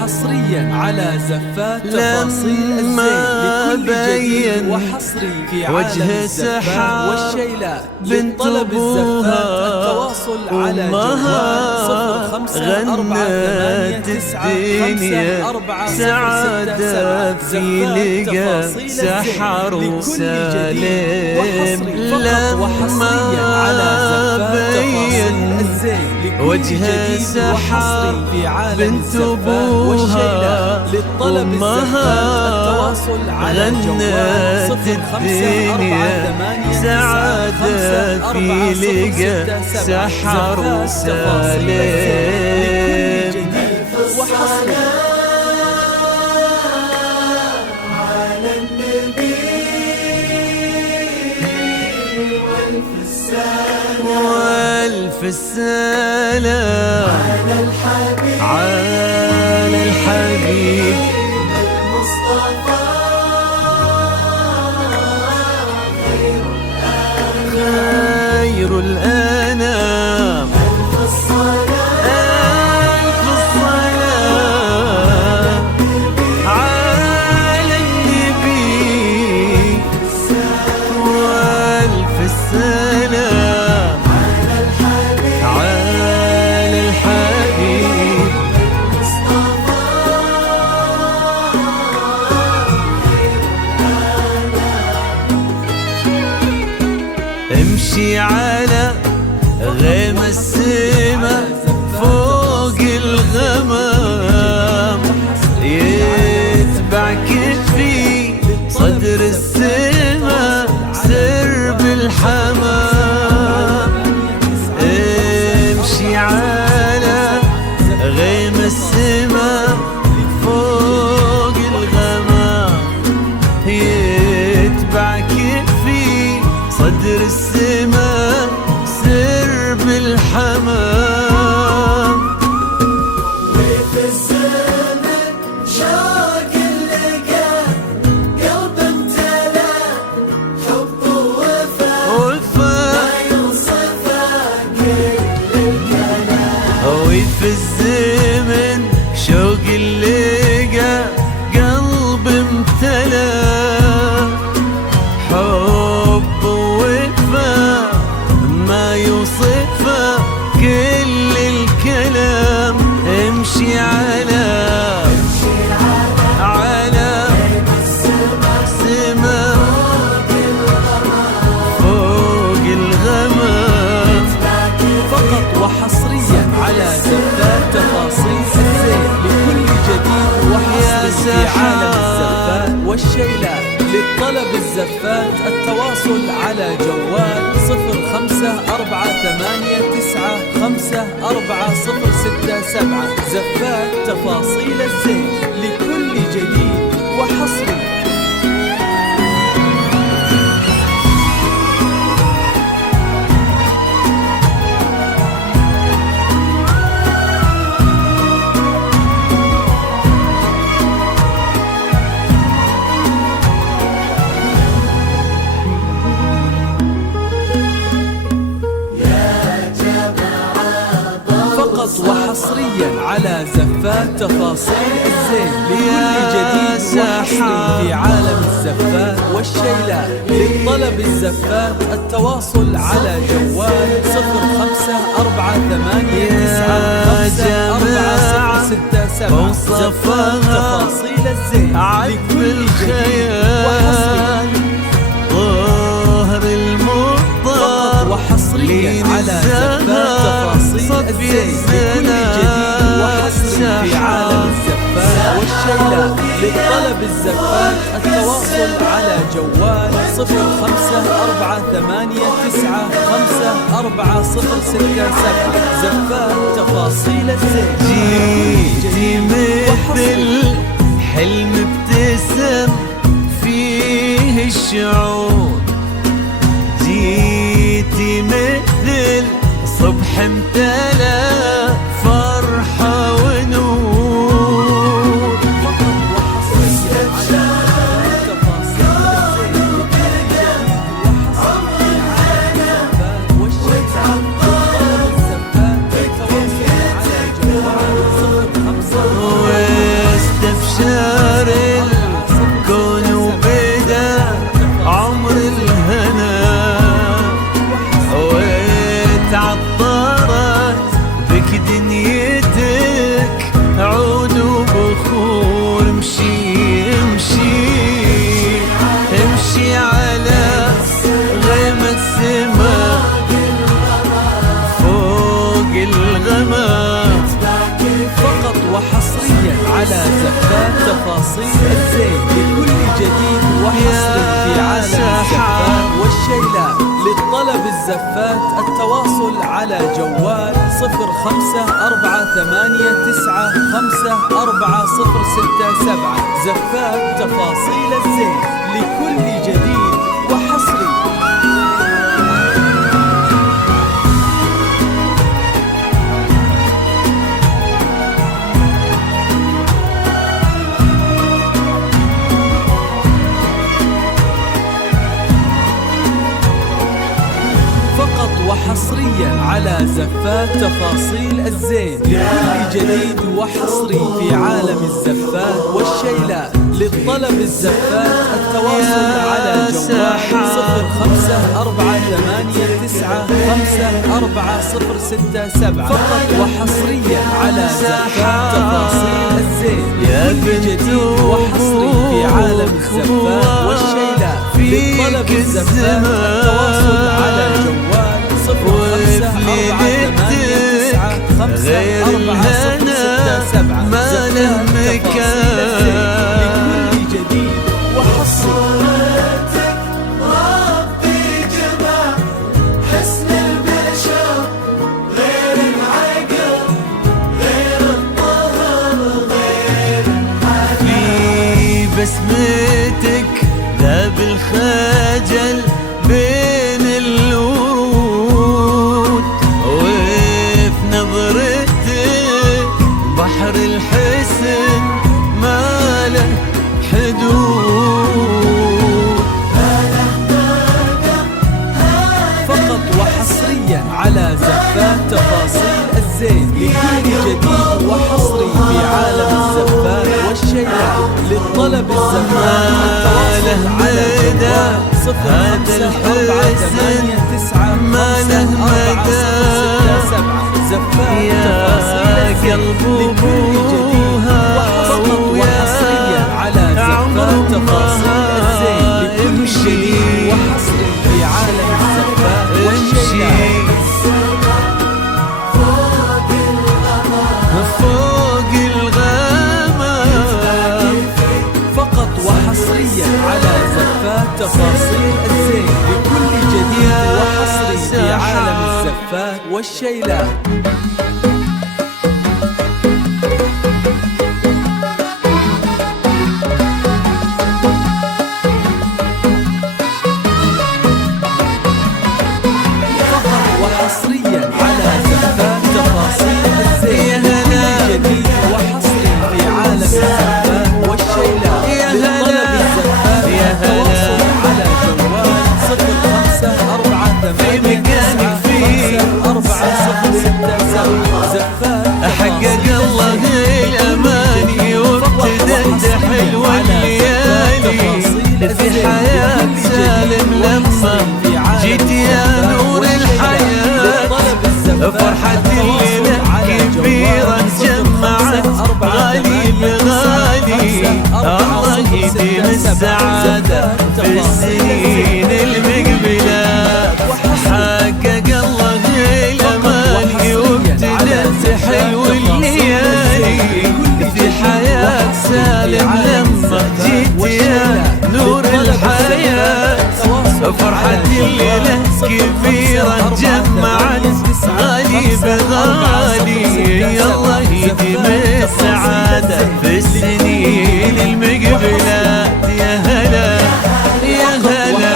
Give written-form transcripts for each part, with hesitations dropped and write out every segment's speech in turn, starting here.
وحصريا على زفات تفاصيل الزين لكل جديد وحصري في عالم الزفات والشيلات. للطلب الزفات التواصل على جوال 0548954547 سعادة في لقى سحر وسالم وحصريا على زفات تفاصيل الزين وجه سحر في عالم بنت ابوها امها غنت الدنيا سعادة في لقى سحر وسالم. على النبي والف السلام على الحبيب المصطفى خير الأنام. ألف الصلاة على النبي والف السلام على الحبيب امشي على غيم السما فوق الغمام يتبع كتفي صدر السما سرب الحمام. امشي على غيم السما فوق الغمام يتبع كتفي صدر السما سرب الحمام. وفي الزمن شوق اللقا قلب امتلا حب ووفا ما يوصفه كل الكلام. وفي الزمن شوق اللقا قلب امتلا حب ووفا ما يوصفه كل الكلام. امشي على سما فوق الغمام. فقط وحصريا على زفات تفاصيل الزين لكل جديد وحصري في عالم الزفات والشيلات. للطلب الزفات التواصل على جوال 0548954067 زفات تفاصيل الزين لكل جديد وحصري. فقط وحصريا على زفات تفاصيل الزين لكل جديد وحصري في عالم الزفات والشيلات. للطلب الزفات التواصل على جوال 0548954067 زفات تفاصيل الزين لكل جديد وحصري. ظهر المضطر وحصريا على زفات تفاصيل الزين لكل جديد وحصري في عالم الزفات والشيلات. للطلب الزفات التواصل على جوال 0548954067 زفات تفاصيل الزين. جيتي مثل حلم ابتسم فيه الشعور جيتي مثل صبح امتلأ فرحة ونور. الزفات التواصل على جوال 0548954067. زفات تفاصيل الزين لكل جديد وحصري. فقط وحصريا على زفات تفاصيل الزين لكل جديد وحصري في عالم الزفات والشيلات. للطلب الزفات التواصل على جوال 0548954067. فقط وحصريا على زفات تفاصيل الزين لكل جديد وحصري في عالم الزفات والشيلات. للطلب الزفات التواصل على جوال 0548954067. ما له مكان لكل جديد وحصري. ربي جمع حسن البشر غير العقل غير الطهر غير في بسمتك ذاب الخجل بين الورود، وفي نظرتك بحر الحسن ما له حدود. فقط وحصريا على زفات تفاصيل الزين لكل جديد وحصري في عالم الزفات والشيلات. للطلب الزفات التواصل على جوال 0548954067. زفات تفاصيل الزين لكل جديد فقط وحصريا على زفات تفاصيل الزين لكل جديد وحصري في عالم الزفات والشيلات. فوق الغمام فقط وحصريا على زفات تفاصيل الزين لكل جديد وحصري في عالم الزفات والشيلات. فقط وحصريا على زفات تفاصيل الزين لكل جديد وحصري في عالم الزفات والشيلات. للطلب الزفات التواصل على جوال 0548954067. زفات حقق الله الاماني وابتدت حلوه الليالي في حياه سالم لما جيت يا نور الحياه. فرحة الليلة كبيرة جمعت غالي بغالي، الله يديم السعادة في السنين المقبلة. حقق الله الأماني وابتدت حلو الليالي في حياة سالم لما جيت يا نور الحياة. فرحة الليلة كبيرة جمعت غالي بغالي، الله يديم السعادة في السنين المقبلات. يا هلا يا هلا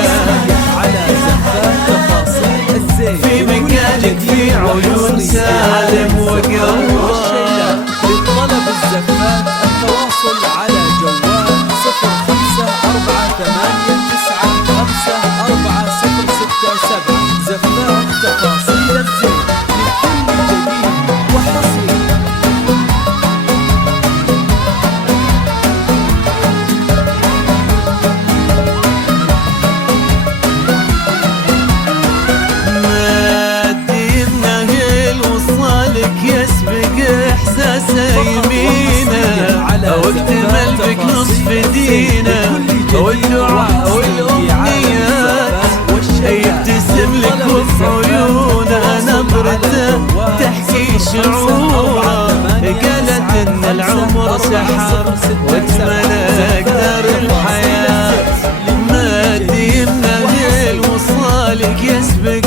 على زفات تفاصيل الزين في مكانك في عيون سالم وقلب والشيلات. للطلب الزفات التواصل على جوال 0548954067. زفات تفاصيل الزين لكل جديد وحصري. واكتمل بك نصف دينا والدعاء والأمنيات. يبتسم لك وبعيونها نظرته تحكي شعوره، قالت ان العمر سحر واتملك دار الحياة. ما ديمنا ليل وصالك يسبق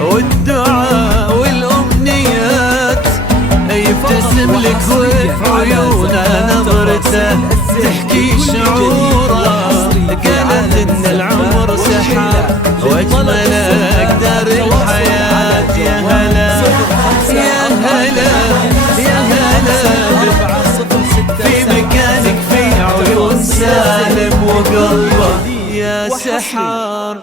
والدعاء والأمنيات يبتسم لك وفي عيونه نظرته تحكي شعوره. قالت إن العمر سحاب وأجمل أقدار الحياة. يا هلا يا هلا يا هلا في مكانك في عيون سالم وقلبه يا سحار.